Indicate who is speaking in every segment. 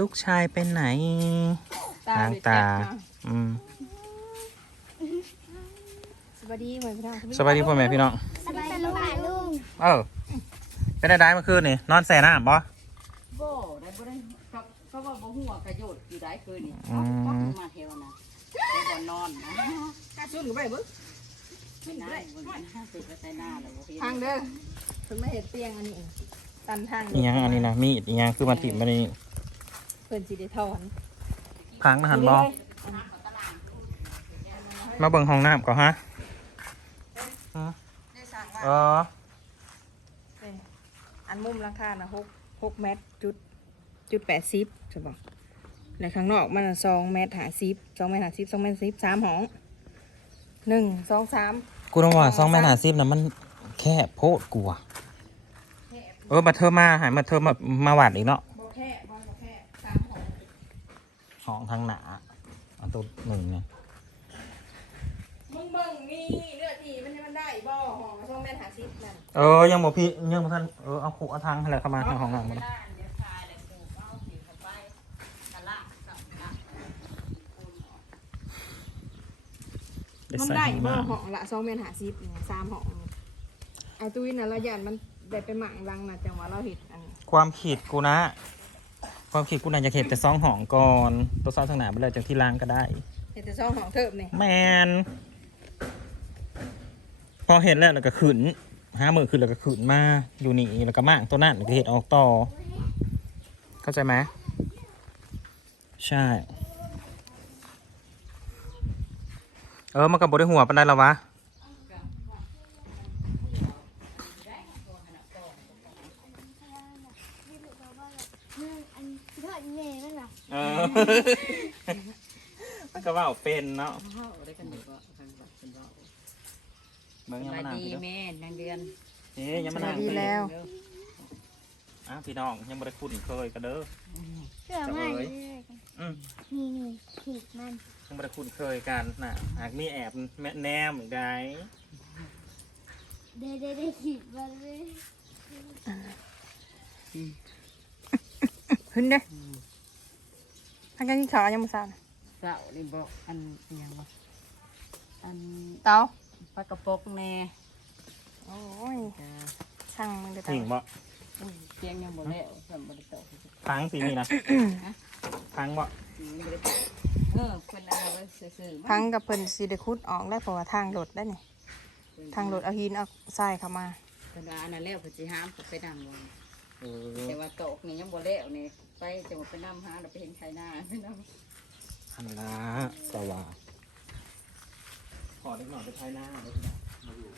Speaker 1: ลูกชายเป็นไหนทางตา อืม
Speaker 2: สวัสดีพ่อพี่น้อง
Speaker 1: สวัสดีพ่อแม่พี่น้อง
Speaker 3: สบายดีป่ะลุง
Speaker 1: เออเป็นได้เมื่อคืนนี่นอนแส่น้ำบ่
Speaker 4: บ่ได้บ่ได้เขาเขาว่าบ่ฮู้ว่ากระโยชน์อยู่ได้คืนนี่
Speaker 1: อืม
Speaker 4: เขามาเฮวนะได้บ่นอนนะ
Speaker 2: กล้าชุ่นกับไปเบิ้ง
Speaker 4: ไม่ได้บ่ได้ติดไว้ใส่หน้าแล้วบ่เห็น
Speaker 2: ทางเด้อเพิ่นมาเห็ดเตียงอันนี้เองตันทาง
Speaker 1: อีหยังอันนี้นะมีดอีหยังคือมาติดมานี่
Speaker 2: เพิ่นสิได้ถอน
Speaker 1: พังนะหันบ่มาเบิ่งห้องน้ำก่อนฮะอืมอ๋อ
Speaker 2: อันมุมราคานะหกหกเมตรจุดจุดแปดสิบใช่ปะและข้างนอกมันสองเมตรหาสิบสองเมตรหาสิบสองเมตรสิบสามห้องหนึ่งสองสาม
Speaker 1: กูต้องว่าซองแม่นาซิบนะมันแค่โพดกลัว เออมาเธอมาหายมาเธอมามาหวาดอีกเนาะ
Speaker 2: โบแค่บอลโบแค่สามห้อง
Speaker 1: ห้อง ทางหนาอันตัวหนึ่งเนี่ย
Speaker 2: มึงเบิ่งนี่เลือดที่มันให้มันได้บ่ห้องละสองเมตรหาสิบนั่น
Speaker 1: เออยังบอกพี่ยังบอกท่านเออเอาขู่เอาทางอะไรเข้ามาทางห้องน้ำมัน
Speaker 4: ด้านเดี๋ยวทายแล้วกูเอาสิเข้าไปตะละกับละ
Speaker 2: มันได้บ่ห้องละสองเมตรหาสิบเนี่ยสามห้องเนี่ยไอ้ตุ้ยน่ะเราหยันมันได้ไปหมั่งรังนะจังหวะเราเห็ดอันนี้
Speaker 1: ความขีดกูนะ ความขีดกูน่าจะเห็นแต่ซองห้องก่อนตัวซองทางหนาไปเลยจากที่ล้างก็ได้
Speaker 2: เห็ดแต่สองห้องเทิบนี่
Speaker 1: แมนพอเห็นแล้วแล้วก็ขืนห้ามือขึ้นแล้วก็ขืนมาอยู่นี่แล้วก็มากตัวนั้นแล้วก็เห็ดออกต่อ เข้าใจไหมใช่ เออมันกับบได้หัวปันได้แล้ววะ
Speaker 3: อันทอดเน่นั่นน่ะ
Speaker 1: เออ มันก็ว่าเป็นเนาะ
Speaker 4: เฮาได้กันดีกว่าทางบัดเป็นบ่
Speaker 1: เบิ่ง
Speaker 4: ส
Speaker 1: ยัง
Speaker 4: วั
Speaker 1: มา
Speaker 4: ส
Speaker 1: นั่ง
Speaker 4: ดี
Speaker 1: พี่เด้อ
Speaker 4: แม่นางเดือน
Speaker 1: เอ๊ยยังมานั่ง
Speaker 2: ดี
Speaker 1: พี่
Speaker 2: แล้ว
Speaker 1: อะพี่น้องยังไม่ได้คุ้นเคยกันเด้อ
Speaker 3: เชื่อมากเลย
Speaker 1: อืม
Speaker 3: นี่นี่ขีดมัน
Speaker 1: ยังไม่ได้คุ้นเคยกันน่ะหากมีแอบแม่แนมอีกได้
Speaker 3: เด้ได้ได้ขีดมันเลย
Speaker 2: ขึ้นเด้ ทางการที่ขาวยังมาสาน
Speaker 4: เจ้านี่บ่อันอิหยังวะอัน
Speaker 2: เตา
Speaker 4: ปลากระปกแน่
Speaker 2: โอ้ย
Speaker 4: จ้า
Speaker 2: ช่างมันเด้อ
Speaker 1: ถึง
Speaker 2: เตา
Speaker 1: บ่
Speaker 4: อุ้ยเตียงยังบ่แล้วสำบ่ได้โตะ
Speaker 1: พังสินี่นะพังบ่
Speaker 4: ยังบ่ได้โตะเออเพิ่นเอาไว้ซื่อๆ
Speaker 2: พังกับเพิ่นสิได้ขุดออกได้เพราะว่าทางรถได้นี่ ทางรถเอาหินเอาทรายเข้ามา
Speaker 4: เพิ่นว่าอันนั้นแล้วเพิ่นสิห้ามไปนั่งวง
Speaker 1: เออ
Speaker 4: แต่ว่าโตะนี่ยังบ่แล้วนี่ไปจังหวัดไปนำหาเราไปเห็นไข่หน้าไปนำ
Speaker 1: อันละสว่าขอเล็กหน่อยไปท้ายหน้าเลยมาอยู่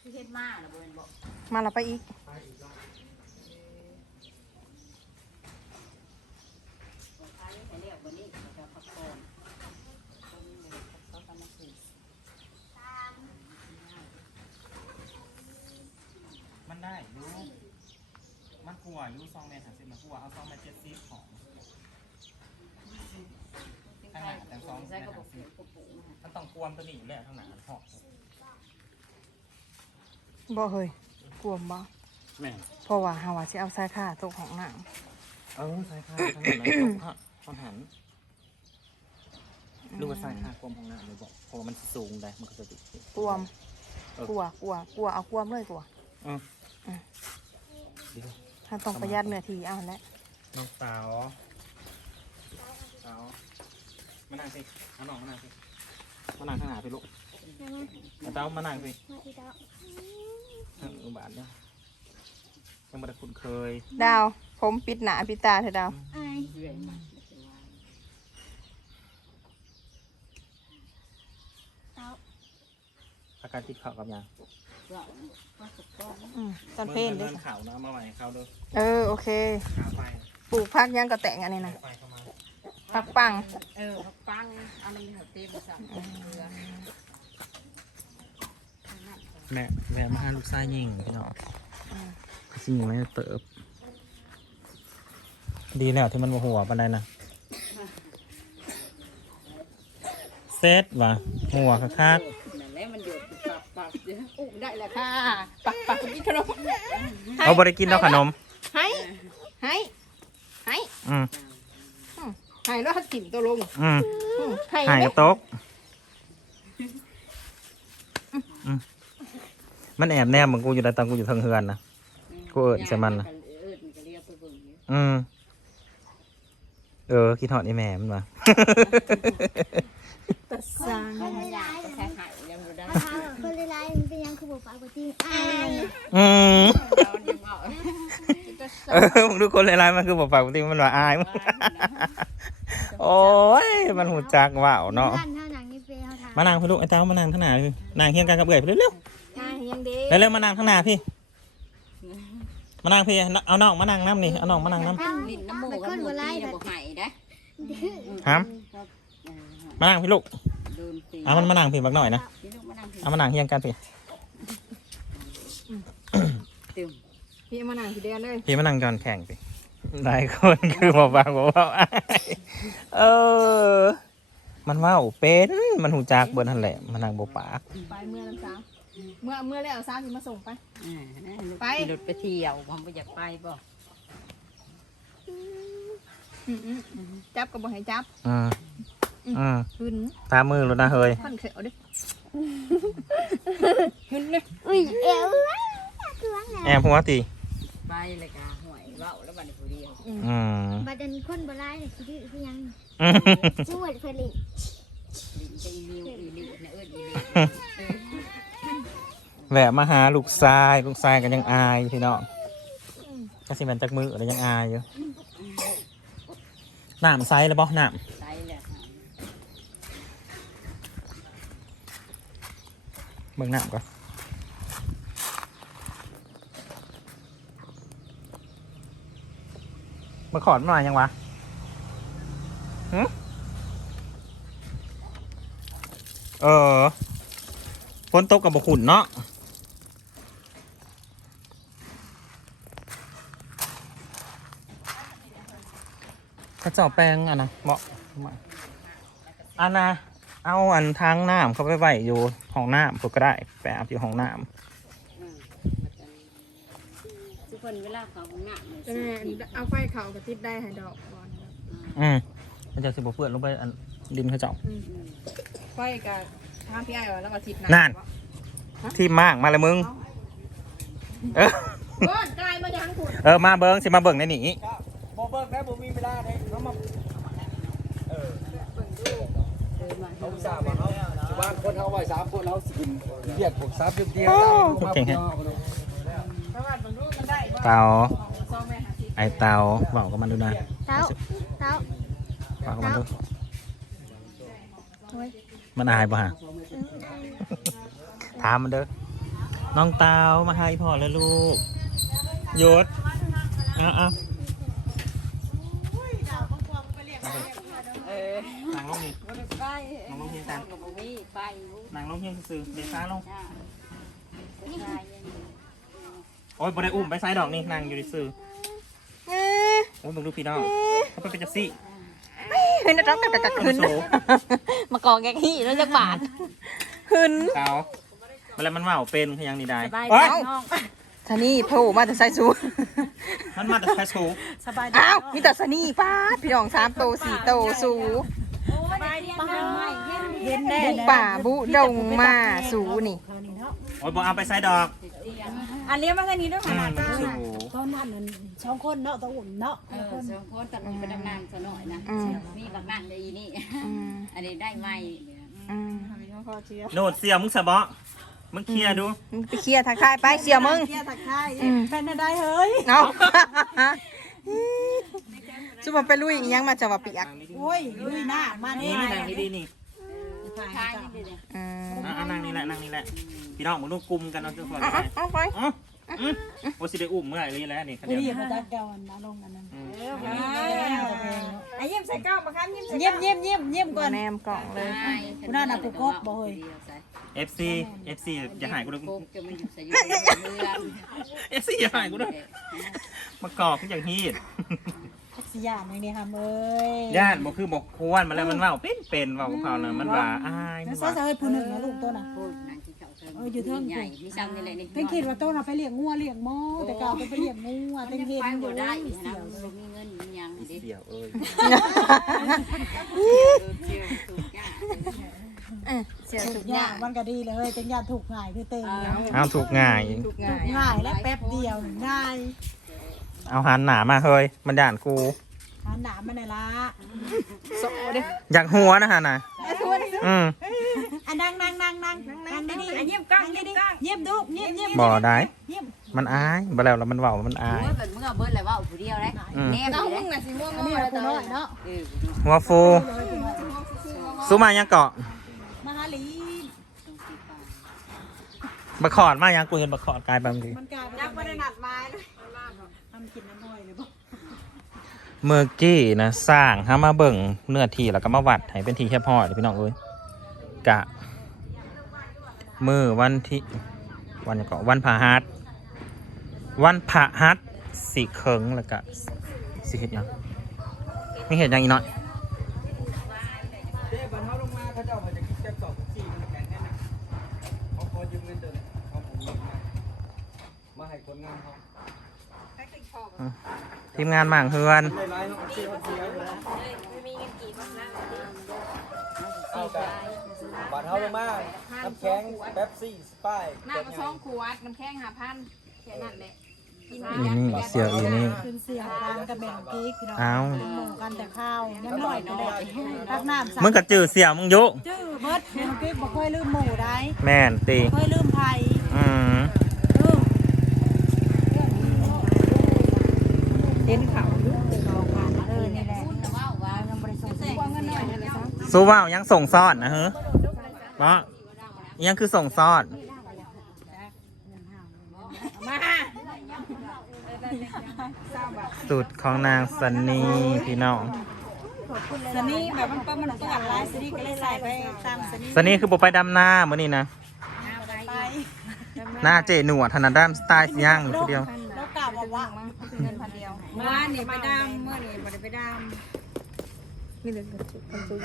Speaker 4: ที่เฮ็ดมาน่ะบ่แม่นบ่
Speaker 2: มาแล้วไปอีก
Speaker 4: บ่ขายให้แล้วบ่นี้เขาจะพักก่อนคนเลยเขาทำมาสิ
Speaker 1: มันได้ดูมัน กลัวอายุซองเมตรสามสิบมันกลัวเอาซองเมตรเจ็ดสิบของ
Speaker 4: ใช่แต่สองใส่กระปุกกระปุกนะ
Speaker 1: มันต้องกวมตัวนี้อยู่แล้วทั้งหนาหอก
Speaker 2: บ่เฮ้ยกลัวบ่
Speaker 1: แม่
Speaker 2: เพราะว่าเฮาว่าสิเอาทรายค่าตกของน้ำ
Speaker 1: เออใส่ค่าทั้งหนาเลยฮะต้องหันหรือว่าใส่ค่ากวมของหน้าเลยบอกเพราะว่ามันสูงได้มันก็จะติด
Speaker 2: กลัวม
Speaker 1: เออ
Speaker 2: กลัวกลัวกลัวเอากลัวมเลยกลัว
Speaker 1: เออเดี๋ยว
Speaker 2: ถ้าต้องประหยัดเนื้อที่เอาแหละ
Speaker 1: น้องสาวสาวมานั่งสิเอาน้องมานั่งสิมานั่งข้างหน้าพี่ลูก
Speaker 3: นะมา
Speaker 1: เอาเต้ามานั่งสิ
Speaker 3: มาอีกแล้ว
Speaker 1: เออบาทเนี่ยยังไม่ได้คุ้นเคย
Speaker 2: ดาว ผมปิดหน้าปิดตาเถอะดาว
Speaker 3: ไอ้
Speaker 4: เรื่อยมา
Speaker 3: เต้า
Speaker 1: อาการติดเข่ากับยาง
Speaker 4: เจ้าปลากระป๋อง
Speaker 2: อืมตอนเพลน
Speaker 1: เดิ
Speaker 2: เด้
Speaker 1: นเข่านะเอามาใหม่เขาเด้อ
Speaker 2: เออโอเค
Speaker 1: ขาไฟ
Speaker 2: ปลูกพักยังก็แต่งอันนี้นะ
Speaker 1: ไฟเข้ามา
Speaker 2: พักปัง
Speaker 4: เออปังอันนี้เขาเต็มสั่งเรือ
Speaker 1: แม่แม่มาหาลูกชายยิงพี่น้องยิงไม่เติบ ดีแล้วที่มันโมโหปันไดนะเซตว่ะหัวคัก
Speaker 4: นั่ ได้แล้วค่ะ
Speaker 2: ปักปักกินขนม
Speaker 1: ๆเอาบริกินแล้วขนม
Speaker 2: ให้ให้ให้
Speaker 1: อืม
Speaker 4: จ้า
Speaker 2: หายแล้วหัดถิ่มตัวลง
Speaker 1: อืม
Speaker 2: อืมหาย
Speaker 1: หาย
Speaker 2: ไหม
Speaker 1: กระตกอืมมันแอบแนมมึงกูอยู่ในตังกูอยู่ทางเฮือนนะกูเอิ้นใส่มันน่ะ
Speaker 4: เอิ้นก็เรียกไปเบิ่งอยู่
Speaker 1: อืมเออคิดหอดไอ้แม่มันมา
Speaker 2: ตัดสร้าง
Speaker 4: เขาไม่อยากก็แค่หายยังบ่ได้
Speaker 3: เป็นยังคือบอกปากกว่าจริงอาย
Speaker 1: อืม
Speaker 4: เรายังเอา
Speaker 1: เออมึงดูคนหลายๆมันคือบอกปากปกติมันว่าอายมึงโอ้ยมันหูจักว่าวเนาะ
Speaker 3: ท่านเท่าหนังนี่เป็นเขาถาม
Speaker 1: มานั่งพี่ลูกไอ้เต้ามานั่งข้างหน้าพี่นั่งเคียงกันกับเอื่อยพี่เร็ว
Speaker 2: หายยังเด็
Speaker 1: ๆเร็วๆมานั่งข้างหน้าพี่มานั่งพี่เอาน้องมานั่งน้ำนี่เอาน้องมานั่งน้
Speaker 4: ลิ้นน้ำมูกกับหมูตีน่ะบ่หายนะำ
Speaker 1: ห้ามมานั่งพี่ลูก
Speaker 4: โดนตี
Speaker 1: เอามันมานั่งพี่บักหน่อยนะ
Speaker 4: พี่ลูกมานั่ง
Speaker 1: เอามานั่งเคียงกันพี่
Speaker 4: ตึม
Speaker 2: พี่มานั่งพี่เดียวเลย
Speaker 1: พี่มานั่งจอนแข่งพี่หลายคนคือบอกบางบอกว่าอายเออ มันว่าวเป็นมันหูจักเบิร์นันแหละ มันนั่งบปาก
Speaker 2: ไปเมื่อน้ำสาวเมื่อเมื่อแล้วสาวพี่มาส่งไป
Speaker 4: อ่านะ
Speaker 2: ไป
Speaker 4: ขี่รถไปเที่ยวผมบ่อยากไปบ่
Speaker 2: อืมอืมอืมจับก็บ่ให้จับ
Speaker 1: อืมอืม
Speaker 2: ขึ้น
Speaker 1: ตามมือรถนะเฮ้ย
Speaker 2: พันเขียวดิขึ้นเลย
Speaker 3: อุ้ยเอวตัวไง
Speaker 1: แอบหัวตี
Speaker 4: ไปเลยกะห่วยเว้าแล้วบัดนี้ผู้เดียว
Speaker 1: อืม
Speaker 3: บัดเดนคนบ่ร้ายเนี่ยคือคือยัง
Speaker 1: อืม
Speaker 3: ช่วยผลิต
Speaker 4: ลิ้นจะอีนิวอีลินะเอิ้นอีลิ
Speaker 1: แหวะมาหาลูกชายลูกชายกันยังอายอยู่พี่น้องก็สิแมันจากมืออะไรยังอายอยู่น้ำไซส์แล้วบ่น้
Speaker 4: ใส่แหละำ
Speaker 1: เบิ่งน้ำก่อน มาขอดมายังวะหึเออฝนตกกับบขุนเนาะกระเจาะแปลงอะนะเหมาะมาอันนะเอาอันทางน้ำเข้าไปไว้อยู่ห้องน้ำก็ได้ แปะอยู่ห้องน้
Speaker 4: อืม ทุกคนเวลาเขาห้องน้ำเนี่ย
Speaker 2: จะแม่เอาไฟเขากระติดได้ให้ดอกบอลำ
Speaker 1: อืมมันจะสิบเพื่อนลงไปอันดินเขาเจาะ
Speaker 2: ไฟกับทางพี่ไอ้แล้วก็ติด
Speaker 1: นั่น ที่มากมาเลยมึง เออ
Speaker 2: ก้อนกลายมายังขุด
Speaker 1: เออมาเบิ้งสิมาเบิ้งในนี้
Speaker 5: บ่เบิ่งได้บ่มีเวลาได้เขามาเออ
Speaker 4: เดินมา
Speaker 5: เขาอุตส่าห์มาเขาสิว่างคนเขาไว้สามคนเขาสิกินเรียกพวกสามเดียวเดียว
Speaker 1: เก่งแฮะ
Speaker 2: สวัสดีรู้กันได้บ่
Speaker 1: เตา
Speaker 2: ซองแม่หาสิ
Speaker 1: ไอเตาบอกกับมันดูนะ
Speaker 3: เท้าเท้า
Speaker 1: บอกกับมันดูมันอายป่ะฮะถามมันเด้อน้องเตามาให้พ่อแล้วลูกหยุดเอ้าเอ้า
Speaker 4: เออ
Speaker 1: นั่งลงนี่
Speaker 4: บ่ได้ไป
Speaker 1: น้องลงเฮียงกัน
Speaker 4: ก็บ่มีไปอยู่
Speaker 1: นั่งลงเฮียงซื่อๆเดี๋ยวฟ้าลง
Speaker 4: จ้าผู้ชายยังอยู่
Speaker 1: โอ้ยบ่ได้อุ้มไปไซดอกนี่นั่งอยู่ในซื่อ
Speaker 2: เอ้ย
Speaker 1: โอ้ยมึงดูพี่น้องเขาไปเป็นจักซี่
Speaker 2: เฮ้ยนะจ๊อกกักกักขึ้น
Speaker 1: โซ่
Speaker 2: มากองแกงฮี่แล้วจักบาทขึ้น
Speaker 1: เตาเวลามันว่าวเป็นคือยังนี่ได้
Speaker 4: สบาย
Speaker 1: เอ้
Speaker 4: ดี
Speaker 1: ย
Speaker 4: น้อง
Speaker 2: ทานี่โผล่มาแต่ใส่ซู
Speaker 1: มันมาแต่แค่โซ่
Speaker 4: สบายดี
Speaker 2: อ้าวมีแต่สนี่ป้าดพี่น้องสามโตสี่โตสู
Speaker 4: สบายดีป้าเย็นแน่
Speaker 2: บุป่าบุดงมาสูนี่
Speaker 1: โอ้ยบ่เอาไปไซดอก
Speaker 2: อันเลี้ยงมาแค่นี้ด้วย
Speaker 1: อื
Speaker 2: ค่ะ
Speaker 1: มมันสู
Speaker 6: ตอนนั้นนั่นสองคนเนาะต้องอุ่นเนาะ
Speaker 4: เออสองคนตัดไปดำน้ำซะหน่อยนะมีบางนั่งเลยอีนี่ อันนี้ได้ไหม
Speaker 1: โนดเสียมึงสะเบาะมึงเคลียร์ดู
Speaker 2: มึงไปเคลียร์ทักทายไปเสียมึง
Speaker 6: เที่ยทักทายเป็นอะไรเฮ้ย
Speaker 2: เอาสุมันไปลุยอีหยังมาจะว่าเปียก
Speaker 6: โอ้ยลุยหน้ามา
Speaker 1: นี่
Speaker 6: นี่
Speaker 1: นี่นั่งนี่ ดีนี่
Speaker 4: ชายนี่ดิเนี่ย
Speaker 2: อืม
Speaker 1: อะอะนั่งนี่แหละนั่งนี่แหละพี่น้องมึงดูกลุ่มกันเอาทุกคน
Speaker 2: เอาเอาเอาไป
Speaker 1: อ๋ออืมโอ้สิได้อุ้มเมื่อไหร่เลยแล้วนี่คะแน
Speaker 6: นี่
Speaker 1: น
Speaker 6: นี่มาจากแก้วนะลงอันนั้น
Speaker 2: ไอ้ยิ้มใส่กล้องมาครับยิ้มใส่
Speaker 6: เยี่ยมเยี่ยมเยี่ยมเยี่ยมก่อน
Speaker 2: แนมกล่องเลย
Speaker 6: คุณน่าน่ะกูกบบ่เฮ้ย
Speaker 1: เอฟซีเอฟซีอย่าหายกูด้วย
Speaker 4: โกจะมาอยู่ใส่อยู่ในเมือง
Speaker 1: เอฟซีอย่าหายกูด้วยมากอกขึ้นอย่างฮีด
Speaker 6: ทักษิยานอย่างนี้ค่ะเอ้ย
Speaker 1: ญาติบอกคือบอกควรมาแล้วมันว่าเป็นเป็นว่าของเขาน่ะมันว่าอายมัน
Speaker 6: ซะ
Speaker 1: ว่า
Speaker 6: ซะเฮ้ยผู้หนึ่งนะลูกตัวน่ะ
Speaker 4: พูดนั่งที่เขาเทิง ใหญ่มีซ้ำนี่แหละนี่
Speaker 6: เพิ่งคิดว่าตัวน่ะไปเลี้ยงงัวเลี้ยงหม้อแต่เก่าไปเลี้ยงงัว
Speaker 4: มั
Speaker 6: เต็
Speaker 4: น
Speaker 6: ม
Speaker 4: ยัง
Speaker 6: เห็น
Speaker 4: ไป
Speaker 6: อยู่
Speaker 4: บ่ได้
Speaker 6: เสี
Speaker 4: นะ
Speaker 6: ยว
Speaker 4: มันมีเงินมียังดิ
Speaker 1: เดี๋ยวเอ้ย
Speaker 2: เสีย
Speaker 6: ถู
Speaker 2: สุ
Speaker 6: ก
Speaker 2: ด
Speaker 6: ยายา
Speaker 2: กก
Speaker 6: มันก็ดีเลยเฮ้ยจังยานถูกง่ายคือเต็ง
Speaker 1: เอาถูกง่าย
Speaker 2: ถูก
Speaker 6: ถู
Speaker 2: ง่าย
Speaker 6: กง่ายและแป๊บเดียวง่าย
Speaker 1: เอาหันหนามาเฮ้ยมันด่านกู
Speaker 6: หาหนามมาในละ
Speaker 2: โซเด้
Speaker 1: อยากหัวนะฮะนะอืม
Speaker 6: อันนั่งนั่งนั่งนั่งนั่งดีๆ
Speaker 2: เยี่ยมกล้องเยี่ยมกล้อง
Speaker 6: เยี่ยมดูเยี่ยมเยี่ยม
Speaker 1: บ่ได้
Speaker 6: เยี่ยม
Speaker 1: มันอายบ่แล้วแล้วมันเว้ามันอาย
Speaker 4: เมื่อเป็นเมื่อเบิดเลยว่าผู้เดียวเลยแนม
Speaker 2: น้อง
Speaker 4: เล
Speaker 2: มึ
Speaker 4: ย
Speaker 2: งน่ะสิม่วง
Speaker 6: อันนี้
Speaker 2: ๆ
Speaker 6: เรา
Speaker 2: แล้ว
Speaker 6: ปู
Speaker 2: ต
Speaker 6: น้
Speaker 2: อ
Speaker 6: อนยเนาะ
Speaker 4: เออ
Speaker 1: หัวฟูสู้มายังเกาะ
Speaker 6: มาหาลี
Speaker 1: บะขอดมายังกูเห็นบะขอดกลายบางที
Speaker 6: มันกลายเป็น
Speaker 2: จักบ่ได้นัดหมายเลย
Speaker 6: ทำกินน้ำน้อยเลยบ่
Speaker 1: เมื่อกี้นะสร้างหามาเบิ่งเนื้อที่แล้วก็มาวัดให้เป็นที่แคบพอดพี่น้องเอ้ยกะมือวันที่วันหยังเกาะวันพาฮัทวันพาฮัทสีเคิงแล้วก็สีเห็ดยังไม่เห็ดยังอีกหน่อย
Speaker 5: เด้บันเฮาลงมาเขาเจ้ามาจะคิดจะสอบขี่มันแข่งเนาผมยืมมามาให้คนงานเขา
Speaker 1: ทีมงานหมางเฮือน
Speaker 5: ได้ร้ายเนาะเสียเสียอยู่แล้วเอาแต่บันเฮาลงมาน้ำแข็งเป๊ปซี่สไปร์
Speaker 2: น้ำมาสองขวดน้ำแข็ง5,000แค่นั้นแหละกิน
Speaker 1: อีนี่เสียวอีนี่
Speaker 6: คืนเสียงดังกับแบ่งกิ๊กพี่น้อง
Speaker 1: เอา
Speaker 6: หมูกันแต่ข้าวน้ำหน่อยก็ได้ตักน้ำใส่
Speaker 1: มึงกับจือเสี่ยวมึงอยุ
Speaker 6: จื้อเบิดแบ่งกิ๊กบ่ค่อยลืมหมูได้
Speaker 1: แม่นตี
Speaker 6: บ่ค่อยลืมไผ่
Speaker 1: อืม
Speaker 6: เออ
Speaker 2: เห็นเขา
Speaker 6: เออนี่แหละ
Speaker 1: สู้ว่าวยังส่งซ่อนนะเฮ้ยเนาะยังคือส่งซ่อน
Speaker 2: มา
Speaker 1: สุดของนางสันนีพี่น้อง
Speaker 6: สนี่แบบมันเป็นมันเปื้อนลายสนี่ก็เลยใส่ไปตามสนี่
Speaker 1: สันนีคือโปไปดำหน้ามื่อนี้นะ
Speaker 6: ไป
Speaker 1: หน้าเจหนวดธนาด้ามสไตล์ย่างอยู่คนเดียว
Speaker 6: แล้วกล่าวว่า
Speaker 2: เงินพันเดียวเมื่อนี่ไปดำเมื่อนี่บ่ได้ไปดำมี แต่กระจุกกระจุก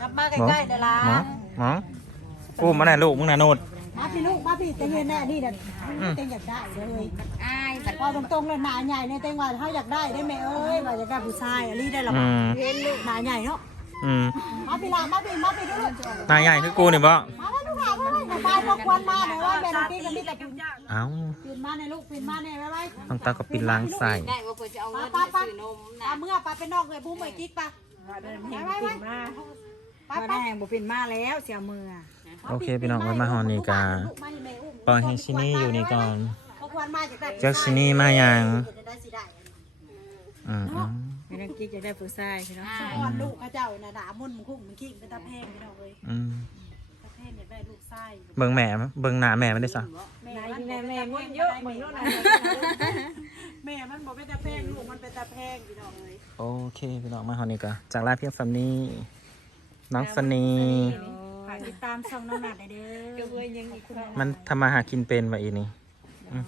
Speaker 6: กลับมาใกล้ๆเดี๋ยวละ
Speaker 1: หมอหมอกูมาไหนลูกมึงน่ะโนด
Speaker 6: มาพี่ลูกมาพี่เต็งเงินแน่นี่เด็ดเต็งอยากได้เลย
Speaker 2: อายแต่
Speaker 6: พอตรงๆเลยหนาใหญ่ในเต็งว่าเขาอยากได้ได้ไหมเอ้ยว่าจะกล้าผู้ชายอันนี้ได้หรอ
Speaker 1: อืม
Speaker 6: เห็นลูกหนาใหญ่เนาะ
Speaker 1: อืม
Speaker 6: มาพี่ลามาพี่มาพี่ดูลูก
Speaker 1: นายใหญ่คือกูนี่บ่
Speaker 6: มาแล้วลูกหลานมาเลยตายพวกควันมาหน่อยว่าแม่น้องกิ๊กกันนี่แต่ปีน
Speaker 1: เอ้า
Speaker 6: มาในลูกปีนมาในไว้ไว้
Speaker 1: ต้องตาก็ปินล้างใส่
Speaker 4: ได้ว่าเพื่อจะเอาเงินซื้อนม
Speaker 6: ตา
Speaker 4: นะ
Speaker 6: เมื่อปาเป็นนอกเลยบุ้มไอ้กิ๊กปะไปไปไปไปไป
Speaker 2: แดงบ่เป็นมาแล้วเสียมือ
Speaker 1: โอเคพี่น้องไว้มาฮอนนี่กาปล่อยให้ชินี่อยู่นี่ก่อน
Speaker 6: พวกควันมาจากได้
Speaker 1: เจ้าชินี่มายัง
Speaker 6: ได้สิได้
Speaker 1: อืมอืม
Speaker 2: แม่น้องกิ๊กจะได้ผู้ชายพี่น้อง
Speaker 6: ก่อนลูกเขาเจ้าน่ะด่ามุ่นมันคุ้มมันกิ้งเป็นตาแพงพี่น้องเลย
Speaker 1: อืม
Speaker 6: ตาแพงอยากได้ลูกไส้
Speaker 1: เบิ่งแม่เบิ่งหน้าแม่ไม่ได้สะ
Speaker 6: แม่
Speaker 2: นาย
Speaker 6: มัน
Speaker 2: แม่แม่เงินเยอะเหมือนโน่นน่ะ
Speaker 6: แม่มันบอกเป็นตาแพงลูกมันเป็นตาแพงพี่น้องเลย
Speaker 1: โอเคพี่น้องมาฮอนนี่ก็จากลาเพียงซัมนี่น้องสนี
Speaker 6: ฝากติดตามช่องน้องหนัดได้เด้อ
Speaker 2: ก็เว้ยยังอีกคน
Speaker 1: มันทำมาหากินเป็นว่ะอีนี่อืม